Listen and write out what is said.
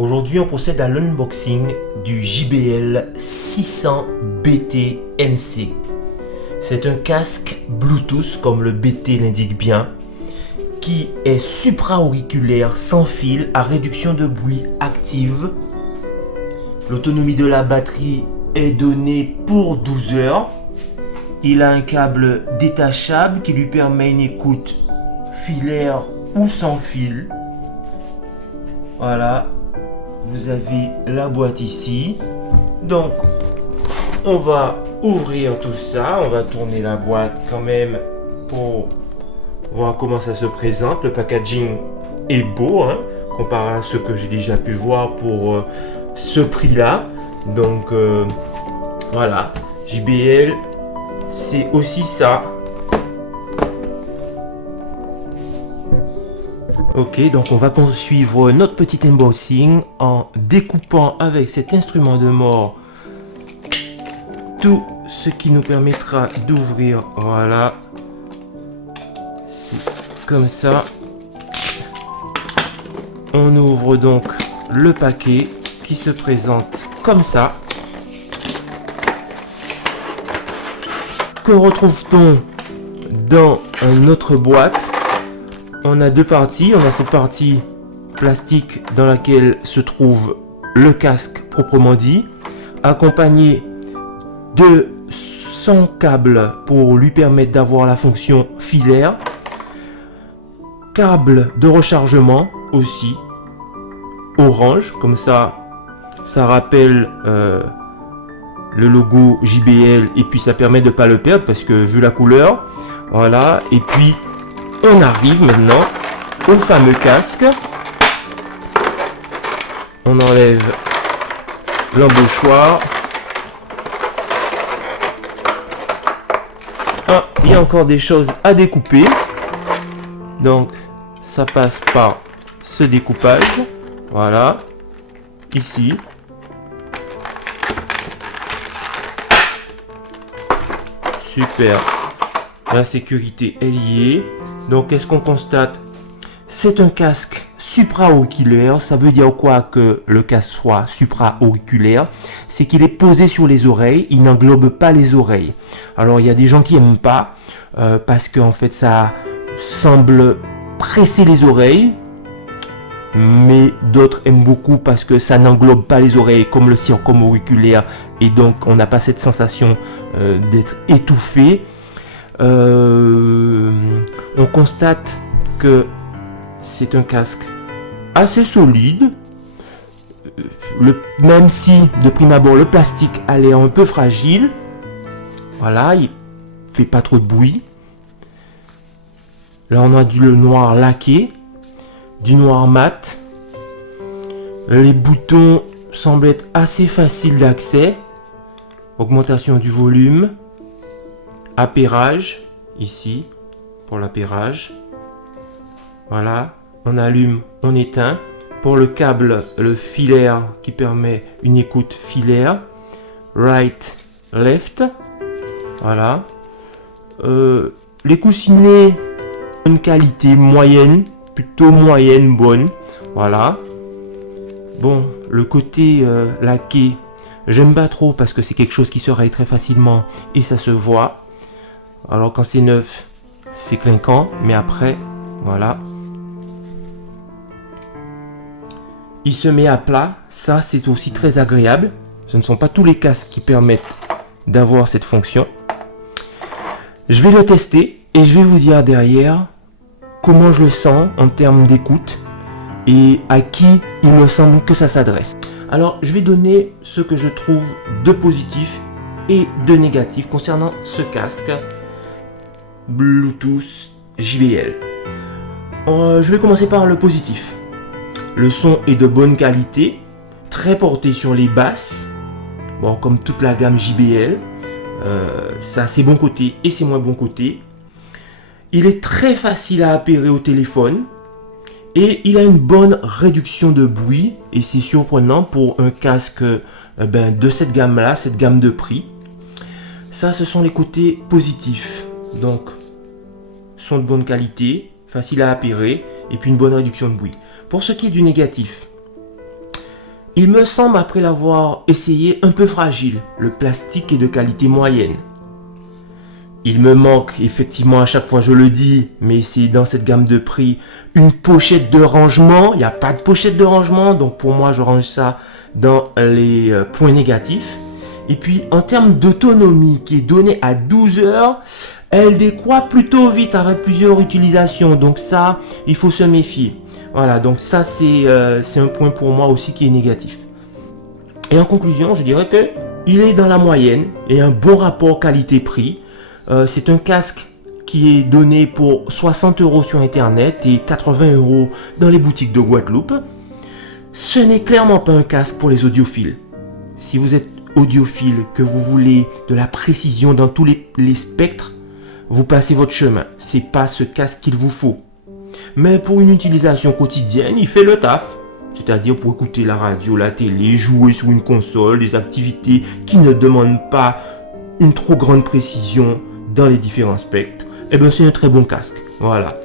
Aujourd'hui, on procède à l'unboxing du JBL 600 BT NC. C'est un casque Bluetooth, comme le BT l'indique bien, qui est supra-auriculaire sans fil à réduction de bruit active. L'autonomie de la batterie est donnée pour 12 heures. Il a un câble détachable qui lui permet une écoute filaire ou sans fil. Voilà, vous avez la boîte ici. Donc, on va ouvrir tout ça. On va tourner la boîte quand même pour voir comment ça se présente. Le packaging est beau, hein, comparé à ce que j'ai déjà pu voir pour ce prix-là. Donc, voilà, JBL, c'est aussi ça. Ok, donc on va poursuivre notre petit unboxing en découpant avec cet instrument de mort tout ce qui nous permettra d'ouvrir. Voilà, c'est comme ça. On ouvre donc le paquet qui se présente comme ça. Que retrouve-t-on dans notre boîte? On a deux parties. On a cette partie plastique dans laquelle se trouve le casque proprement dit, accompagné de son câble pour lui permettre d'avoir la fonction filaire, câble de rechargement aussi orange, comme ça rappelle le logo JBL et puis ça permet de ne pas le perdre parce que vu la couleur, voilà. Et puis on arrive maintenant au fameux casque. On enlève l'embauchoir. Ah, il y a encore des choses à découper. Donc ça passe par ce découpage. Voilà. Ici. Super. La sécurité est liée. Donc, qu'est-ce qu'on constate? C'est un casque supra-auriculaire. Ça veut dire quoi que le casque soit supra-auriculaire? C'est qu'il est posé sur les oreilles. Il n'englobe pas les oreilles. Alors, il y a des gens qui n'aiment pas parce qu'en fait, ça semble presser les oreilles. Mais d'autres aiment beaucoup parce que ça n'englobe pas les oreilles comme le circumauriculaire. Et donc, on n'a pas cette sensation d'être étouffé. On constate que c'est un casque assez solide, même si de prime abord le plastique a l'air un peu fragile. Voilà, il fait pas trop de bruit. Là on a du noir laqué, du noir mat. Les boutons semblent être assez faciles d'accès. Augmentation du volume. Appairage, ici, pour l'appairage. Voilà, on allume, on éteint. Pour le câble, le filaire qui permet une écoute filaire. Right, left. Voilà. Les coussinets, une qualité moyenne, plutôt moyenne, bonne. Voilà. Bon, le côté laqué, j'aime pas trop parce que c'est quelque chose qui se raye très facilement et ça se voit. Alors quand c'est neuf, c'est clinquant, mais après, voilà. Il se met à plat, ça c'est aussi très agréable. Ce ne sont pas tous les casques qui permettent d'avoir cette fonction. Je vais le tester et je vais vous dire derrière comment je le sens en termes d'écoute et à qui il me semble que ça s'adresse. Alors je vais donner ce que je trouve de positif et de négatif concernant ce casque Bluetooth JBL. Je vais commencer par le positif. Le son est de bonne qualité, très porté sur les basses. Bon, comme toute la gamme JBL, ça a ses bons côtés et ses moins bons côtés. Il est très facile à appairer au téléphone et il a une bonne réduction de bruit et c'est surprenant pour un casque de cette gamme-là, cette gamme de prix. Ça, ce sont les côtés positifs. Donc, son de bonne qualité, facile à appairer et puis une bonne réduction de bruit. Pour ce qui est du négatif, Il me semble, après l'avoir essayé, un peu fragile. Le plastique est de qualité moyenne. Il me manque, effectivement, à chaque fois je le dis, mais c'est dans cette gamme de prix, une pochette de rangement. Il n'y a pas de pochette de rangement, donc pour moi, je range ça dans les points négatifs. Et puis, en termes d'autonomie qui est donnée à 12 heures, elle décroît plutôt vite avec plusieurs utilisations. Donc ça, il faut se méfier. Voilà, donc ça, c'est un point pour moi aussi qui est négatif. Et en conclusion, je dirais que il est dans la moyenne et un bon rapport qualité-prix. C'est un casque qui est donné pour 60 € sur Internet et 80 € dans les boutiques de Guadeloupe. Ce n'est clairement pas un casque pour les audiophiles. Si vous êtes audiophile, que vous voulez de la précision dans tous les spectres, vous passez votre chemin. C'est pas ce casque qu'il vous faut. Mais pour une utilisation quotidienne, il fait le taf. C'est-à-dire pour écouter la radio, la télé, jouer sur une console, des activités qui ne demandent pas une trop grande précision dans les différents spectres. Eh bien, c'est un très bon casque. Voilà.